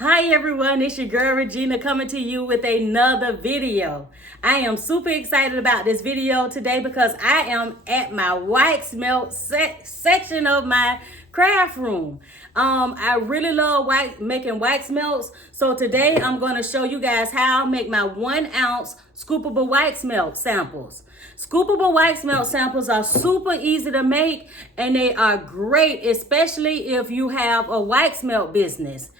Hi everyone, it's your girl Regina coming to you with another video. I am super excited about this video today because I am at my wax melt section of my craft room. I really love making wax melts, so today I'm going to show you guys how I make my 1 ounce scoopable wax melt samples. Scoopable wax melt samples are super easy to make and they are great, especially if you have a wax melt business.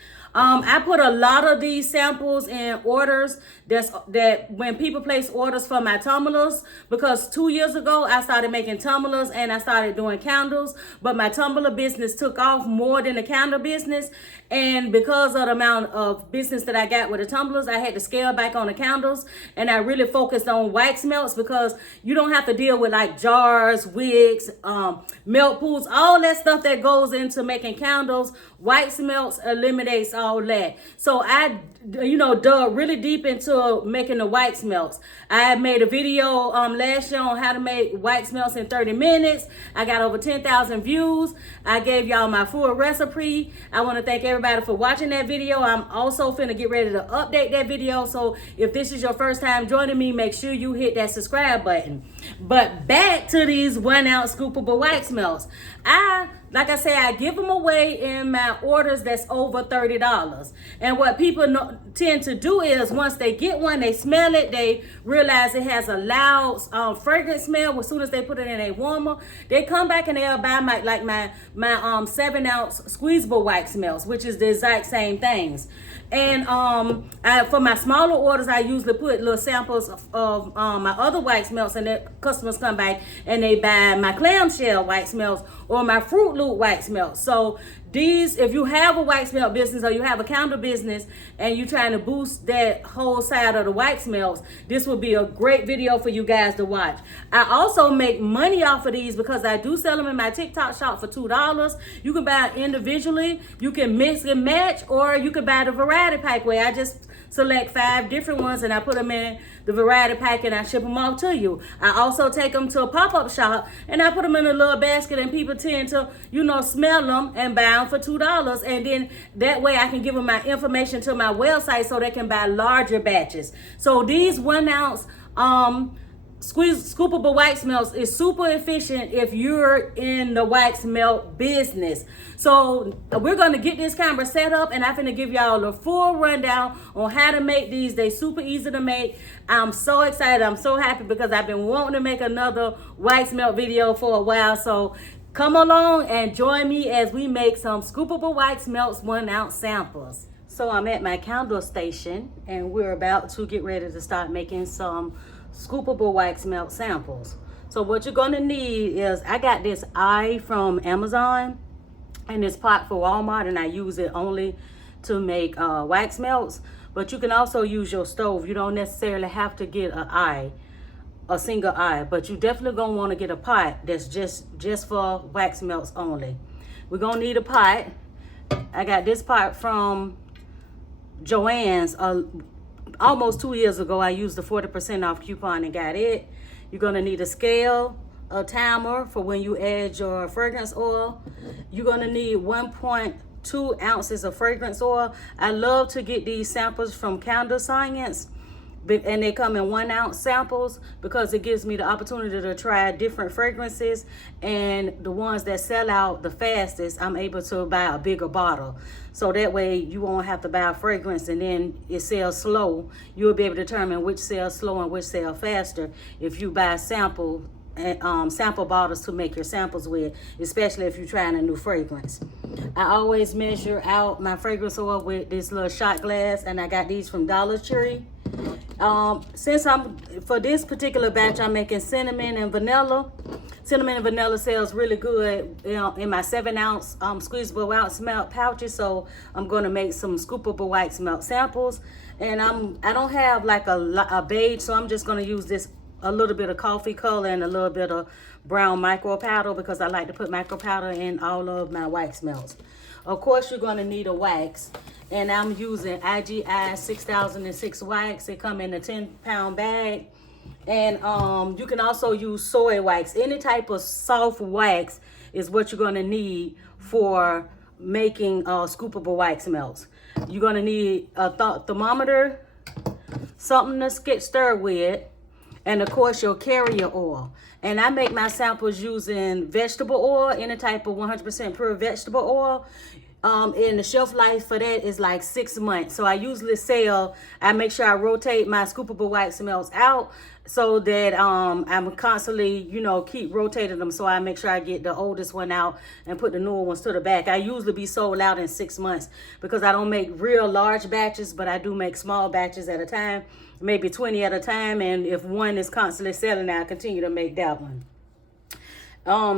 I put a lot of these samples in orders that when people place orders for my tumblers, because 2 years ago I started making tumblers and I started doing candles, but my tumbler business took off more than the candle business, and because of the amount of business that I got with the tumblers, I had to scale back on the candles and I really focused on wax melts because you don't have to deal with like jars, wigs, melt pools, all that stuff that goes into making candles. Wax melts eliminates all that. So I dug really deep into making the wax melts. I made a video last year on how to make wax melts in 30 minutes. I got over 10,000 views. I gave y'all my full recipe. I want to thank everybody for watching that video. I'm also finna get ready to update that video. So if this is your first time joining me, make sure you hit that subscribe button. But back to these 1 ounce scoopable wax melts. Like I say, I give them away in my orders that's over $30. And what people tend to do is once they get one, they smell it, they realize it has a loud fragrance smell. As soon as they put it in a warmer, they come back and they'll buy my 7 ounce squeezable wax melts, which is the exact same things. And for my smaller orders, I usually put little samples of my other wax melts, and the customers come back and they buy my clamshell wax melts or my Fruit Loop wax melts. So these, if you have a wax melt business or you have a candle business and you're trying to boost that whole side of the wax melts, this would be a great video for you guys to watch. I also make money off of these because I do sell them in my TikTok shop for $2. You can buy it individually, you can mix and match, or you can buy the variety pack where I just select 5 different ones and I put them in the variety pack and I ship them off to you. I also take them to a pop-up shop and I put them in a little basket, and people tend to, smell them and buy them for $2. And then that way I can give them my information to my website so they can buy larger batches. So these 1 ounce scoopable wax melts is super efficient if you're in the wax melt business. So we're going to get this camera set up and I'm going to give y'all a full rundown on how to make these. They super easy to make. I'm so excited. I'm so happy because I've been wanting to make another wax melt video for a while. So come along and join me as we make some scoopable wax melts 1 ounce samples. So I'm at my candle station and we're about to get ready to start making some scoopable wax melt samples. So what you're going to need is, I got this eye from Amazon and this pot for Walmart, and I use it only to make wax melts, but you can also use your stove. You don't necessarily have to get a single eye, but you definitely gonna want to get a pot that's just for wax melts only. We're gonna need a pot. I got this pot from Joann's almost 2 years ago. I used the 40% off coupon and got it. You're gonna need a scale, a timer for when you add your fragrance oil. You're gonna need 1.2 ounces of fragrance oil. I love to get these samples from Candle Science, and they come in 1 ounce samples because it gives me the opportunity to try different fragrances, and the ones that sell out the fastest, I'm able to buy a bigger bottle. So that way you won't have to buy a fragrance and then it sells slow. You'll be able to determine which sells slow and which sells faster if you buy sample bottles to make your samples with, especially if you're trying a new fragrance. I always measure out my fragrance oil with this little shot glass, and I got these from Dollar Tree. Since for this particular batch, I'm making cinnamon and vanilla. Cinnamon and vanilla sells really good in my 7 ounce squeezable wax melt pouches. So I'm going to make some scoopable wax melt samples, and I don't have like a beige, so I'm just going to use this a little bit of coffee color and a little bit of brown micro powder because I like to put micro powder in all of my wax melts. Of course, you're going to need a wax, and I'm using IGI 6006 wax. It come in a 10-pound bag. And you can also use soy wax. Any type of soft wax is what you're going to need for making scoopable wax melts. You're gonna need a thermometer, something to get stirred with, and of course your carrier oil. And I make my samples using vegetable oil, any type of 100% pure vegetable oil. And the shelf life for that is like 6 months. So I usually sell, I make sure I rotate my scoopable wax melts out so that I'm constantly, you know, keep rotating them. So I make sure I get the oldest one out and put the newer ones to the back. I usually be sold out in 6 months because I don't make real large batches, but I do make small batches at a time, maybe 20 at a time. And if one is constantly selling, I continue to make that one.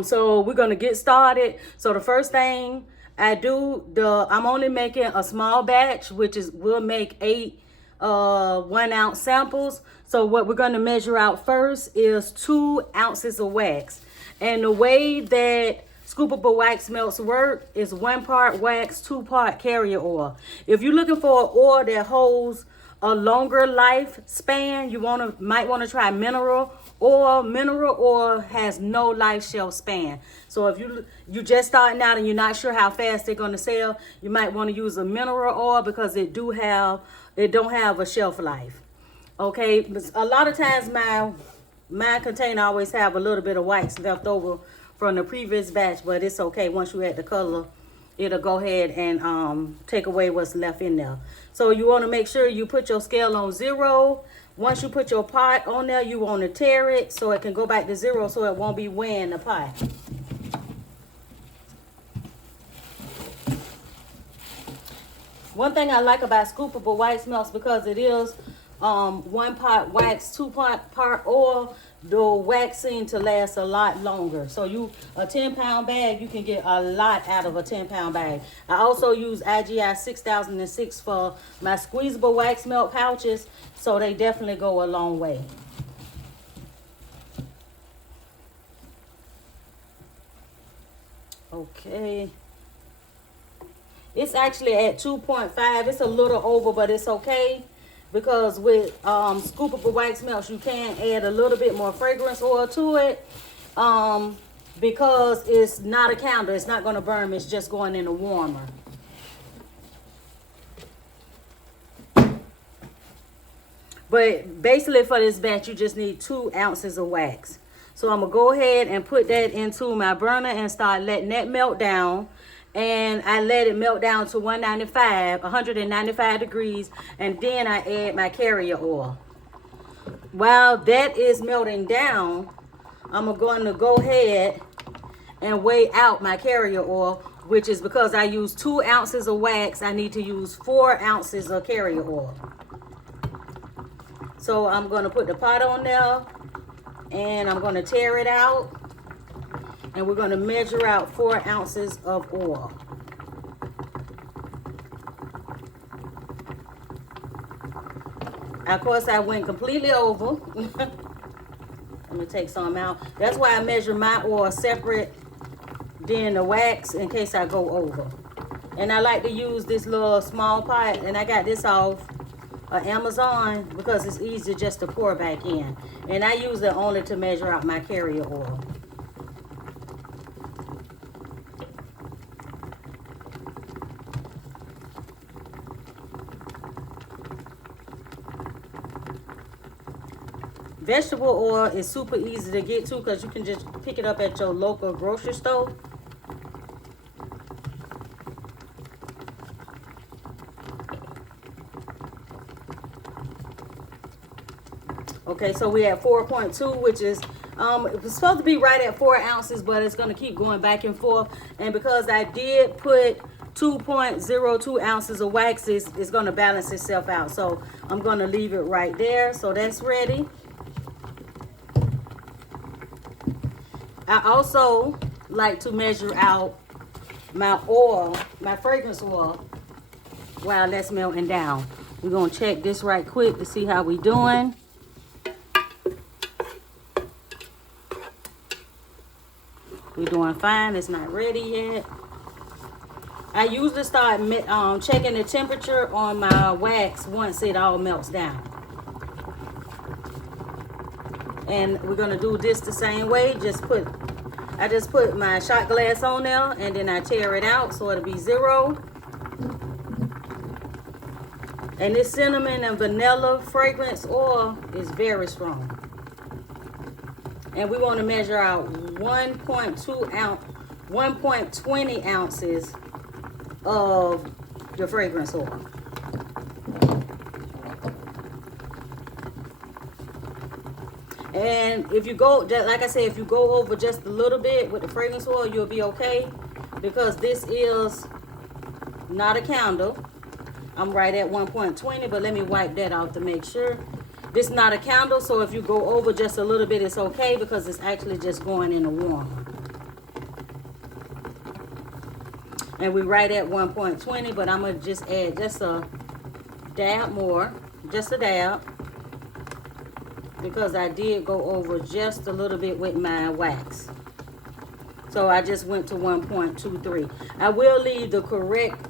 So we're gonna get started. So the first thing I do, I'm only making a small batch, which is we'll make 8 1 ounce samples. So what we're going to measure out first is 2 ounces of wax. And the way that scoopable wax melts work is 1 part wax, 2 part carrier oil. If you're looking for an oil that holds a longer lifespan, you might want to try mineral oil. Mineral oil has no life shelf span. So if you just starting out and you're not sure how fast they're going to sell, you might want to use a mineral oil because it don't have a shelf life. Okay, a lot of times my container always have a little bit of wax left over from the previous batch, but it's okay. Once you add the color, it'll go ahead and take away what's left in there. So you want to make sure you put your scale on 0. Once you put your pot on there, you want to tear it so it can go back to 0 so it won't be weighing the pot. One thing I like about scoopable wax melts, because it is 1 part wax, 2 part oil, the wax seems to last a lot longer. So a 10-pound bag, you can get a lot out of a 10-pound bag. I also use IGI 6006 for my squeezable wax melt pouches, so they definitely go a long way. Okay. It's actually at 2.5. It's a little over, but it's okay. Because with scoopable wax melts, you can add a little bit more fragrance oil to it. Because it's not a candle. It's not going to burn. It's just going in a warmer. But basically for this batch, you just need 2 ounces of wax. So I'm going to go ahead and put that into my burner and start letting that melt down. And I let it melt down to 195 degrees, and then I add my carrier oil. While that is melting down, I'm going to go ahead and weigh out my carrier oil, which is because I use 2 ounces of wax, I need to use 4 ounces of carrier oil. So I'm going to put the pot on there, and I'm going to tear it out. And we're going to measure out 4 ounces of oil. Of course, I went completely over. I'm going to take some out. That's why I measure my oil separate than the wax in case I go over. And I like to use this little small pot. And I got this off Amazon because it's easier just to pour back in. And I use it only to measure out my carrier oil. Vegetable oil is super easy to get to because you can just pick it up at your local grocery store. Okay, so we have 4.2, which is it's supposed to be right at 4 ounces, but it's going to keep going back and forth. And because I did put 2.02 ounces of wax, it's going to balance itself out. So I'm going to leave it right there. So that's ready. I also like to measure out my oil, my fragrance oil, while that's melting down. We're going to check this right quick to see how we doing. We're doing fine. It's not ready yet. I usually start checking the temperature on my wax once it all melts down. And we're going to do this the same way. I just put my shot glass on there, and then I tear it out so it'll be 0. And this cinnamon and vanilla fragrance oil is very strong. And we want to measure out 1.20 ounces of the fragrance oil. And if you go, like I said, if you go over just a little bit with the fragrance oil, you'll be okay, because this is not a candle. I'm right at 1.20, but let me wipe that off to make sure. This is not a candle, so if you go over just a little bit, it's okay, because it's actually just going in a warmer. And we're right at 1.20, but I'm going to just add just a dab more, just a dab, because I did go over just a little bit with my wax. So I just went to 1.23. I will leave the correct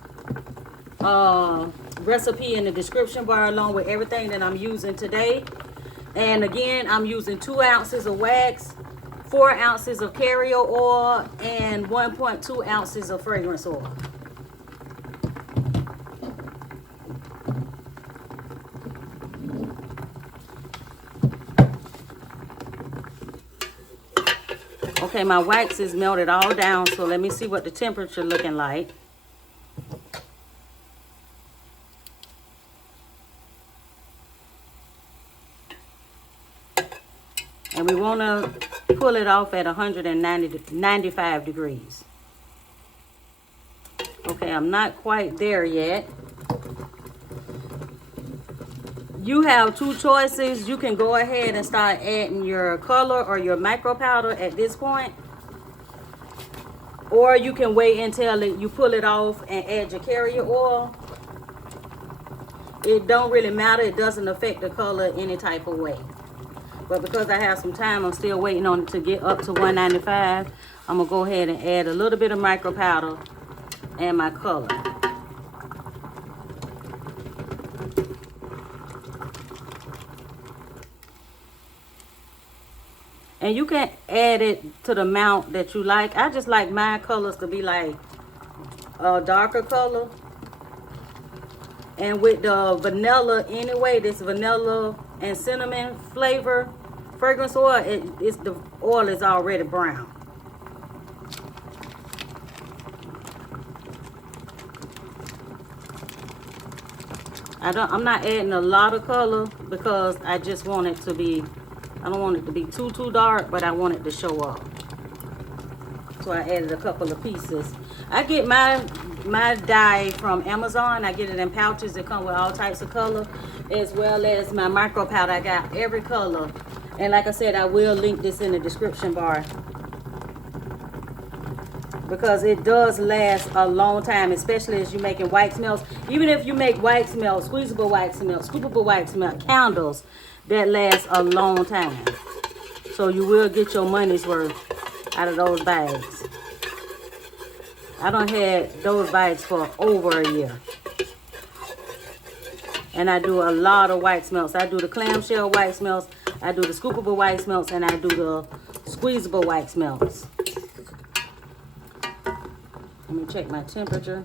recipe in the description bar along with everything that I'm using today. And again, I'm using 2 ounces of wax, 4 ounces of carrier oil, and 1.2 ounces of fragrance oil. Okay, my wax is melted all down, so let me see what the temperature looking like. And we want to pull it off at 195 degrees. Okay, I'm not quite there yet. You have 2 choices. You can go ahead and start adding your color or your micro powder at this point. Or you can wait until you pull it off and add your carrier oil. It don't really matter. It doesn't affect the color any type of way. But because I have some time, I'm still waiting on it to get up to 195. I'm going to go ahead and add a little bit of micro powder and my color. And you can add it to the amount that you like. I just like my colors to be like a darker color. And with the vanilla anyway, this vanilla and cinnamon flavor, fragrance oil, the oil is already brown. I'm not adding a lot of color because I just want it to be, I don't want it to be too dark, but I want it to show up. So I added a couple of pieces. I get my dye from Amazon. I get it in pouches that come with all types of color, as well as my micro powder. I got every color. And like I said, I will link this in the description bar, because it does last a long time, especially as you're making wax melts. Even if you make wax melts, squeezable wax melts, scoopable wax melt, candles, that last a long time. So you will get your money's worth out of those bags. I done had those bags for over a year. And I do a lot of wax melts. I do the clamshell wax melts, I do the scoopable wax melts, and I do the squeezable wax melts. Let me check my temperature.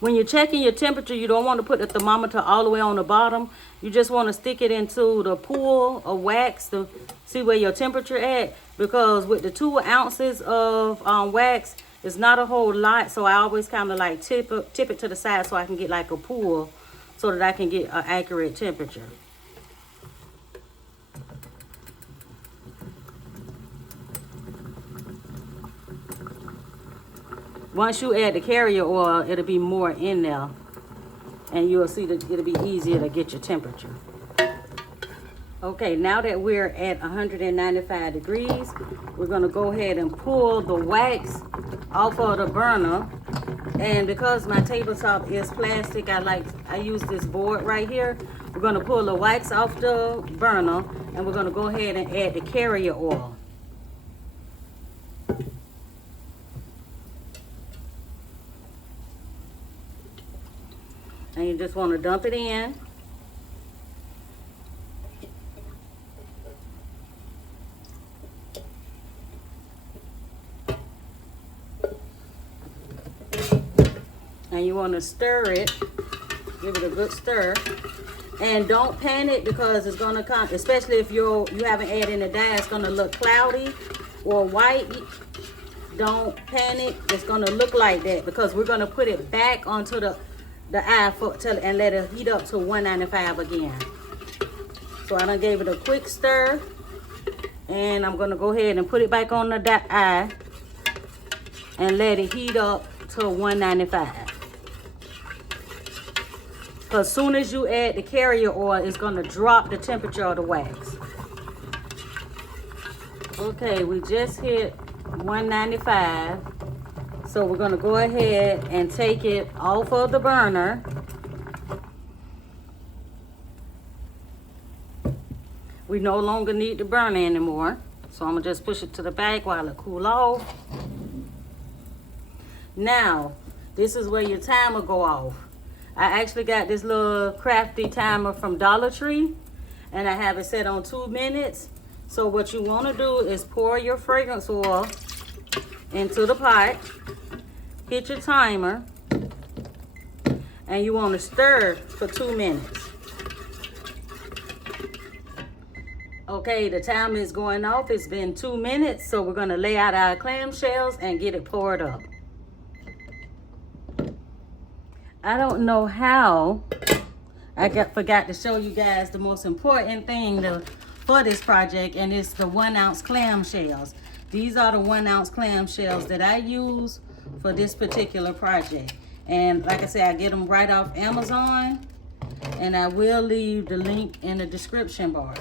When you're checking your temperature, you don't want to put the thermometer all the way on the bottom. You just want to stick it into the pool of wax to see where your temperature at. Because with the 2 ounces of wax, it's not a whole lot. So I always kind of like tip it to the side so I can get like a pool, so that I can get an accurate temperature. Once you add the carrier oil, it'll be more in there, and you'll see that it'll be easier to get your temperature. Okay, now that we're at 195 degrees, we're gonna go ahead and pull the wax off of the burner. And because my tabletop is plastic, I use this board right here. We're gonna pull the wax off the burner, and we're gonna go ahead and add the carrier oil. And you just want to dump it in. And you want to stir it. Give it a good stir. And don't panic because it's gonna come, especially if you haven't added in the dye, it's gonna look cloudy or white. Don't panic, it's gonna look like that because we're gonna put it back onto the eye and let it heat up to 195 again. So I done gave it a quick stir, and I'm gonna go ahead and put it back on the eye and let it heat up to 195. Because as soon as you add the carrier oil, it's going to drop the temperature of the wax. Okay, we just hit 195. So we're going to go ahead and take it off of the burner. We no longer need the burner anymore. So I'm going to just push it to the back while it cools off. Now, this is where your timer go off. I actually got this little crafty timer from Dollar Tree, and I have it set on 2 minutes. So what you want to do is pour your fragrance oil into the pot, hit your timer, and you want to stir for 2 minutes. Okay, the timer is going off. It's been 2 minutes, so we're going to lay out our clamshells and get it poured up. I don't know how forgot to show you guys the most important thing for this project, and it's the 1 ounce clamshells. These are the 1 ounce clamshells that I use for this particular project. And like I said, I get them right off Amazon, and I will leave the link in the description bar.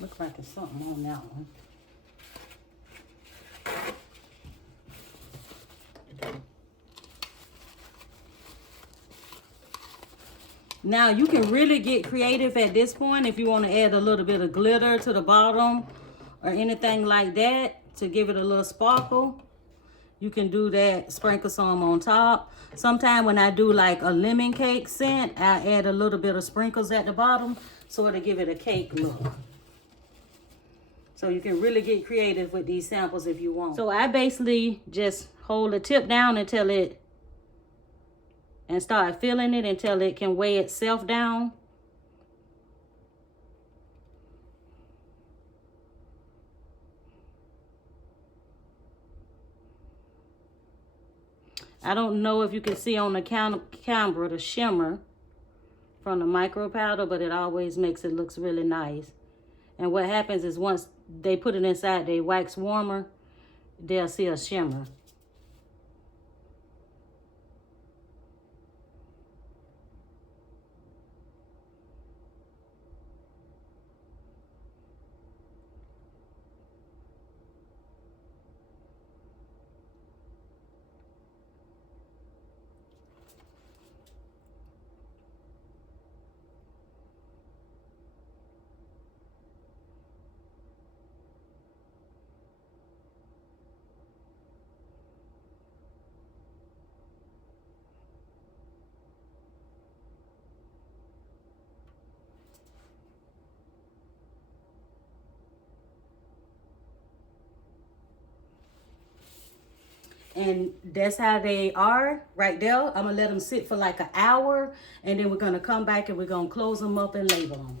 Looks like there's something on that one. Now you can really get creative at this point if you want to add a little bit of glitter to the bottom or anything like that to give it a little sparkle. You can do that, sprinkle some on top. Sometimes when I do like a lemon cake scent, I add a little bit of sprinkles at the bottom so it'll give it a cake look. So you can really get creative with these samples if you want. So I basically just hold the tip down until it, and start filling it until it can weigh itself down. I don't know if you can see on the camera the shimmer from the micro powder, but it always makes it looks really nice. And what happens is once they put it inside the wax warmer, they'll see a shimmer. And that's how they are right there. I'm gonna let them sit for like an hour, and then we're gonna come back and we're gonna close them up and label them.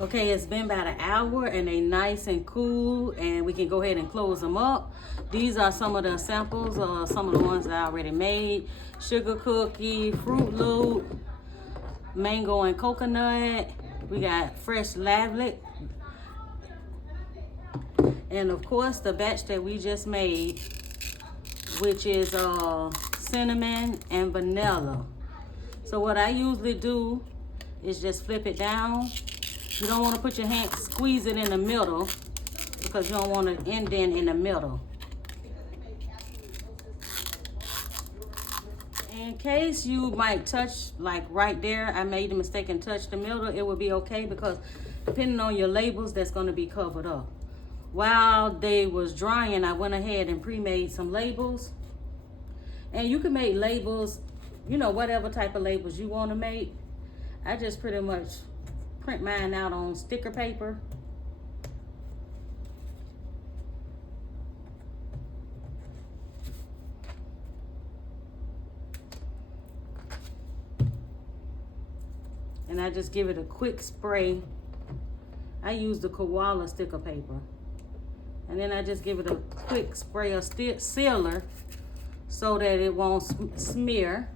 Okay, it's been about an hour and they nice and cool, and we can go ahead and close them up. These are some of the samples, some of the ones that I already made. Sugar cookie, Fruit Loop, mango and coconut. We got fresh lavlet. And of course, the batch that we just made, which is cinnamon and vanilla. So what I usually do is just flip it down. You don't want to put your hand, squeeze it in the middle, because you don't want an indent in the middle. In case you might touch, like right there, I made the mistake and touched the middle, it will be okay, because depending on your labels, that's going to be covered up. while they was drying, I went ahead and pre-made some labels. And you can make labels, you know, whatever type of labels you want to make. I just pretty much print mine out on sticker paper. And I just give it a quick spray. I use the koala sticker paper. And then I just give it a quick spray of sealer so that it won't smear.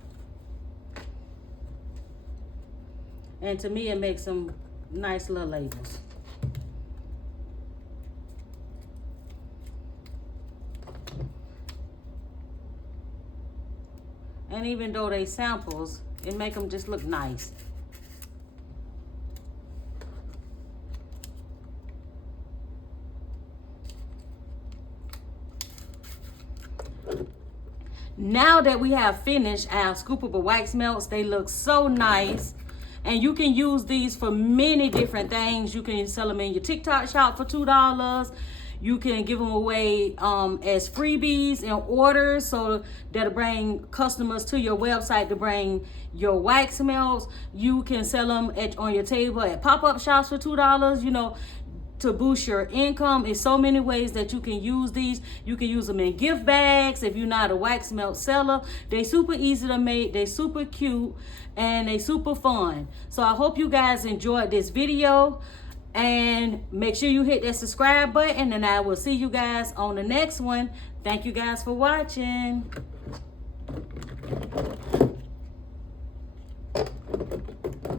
And to me, it makes some nice little labels. And even though they samples, it make them just look nice. Now that we have finished our scoopable wax melts, they look so nice. And you can use these for many different things. You can sell them in your TikTok shop for $2. You can give them away as freebies and orders, so that'll bring customers to your website to bring your wax melts. You can sell them on your table at pop-up shops for $2, you know, to boost your income. There's so many ways that you can use these. You can use them in gift bags if you're not a wax melt seller. They super easy to make, they super cute, and they super fun. So I hope you guys enjoyed this video, and make sure you hit that subscribe button, and I will see you guys on the next one. Thank you guys for watching.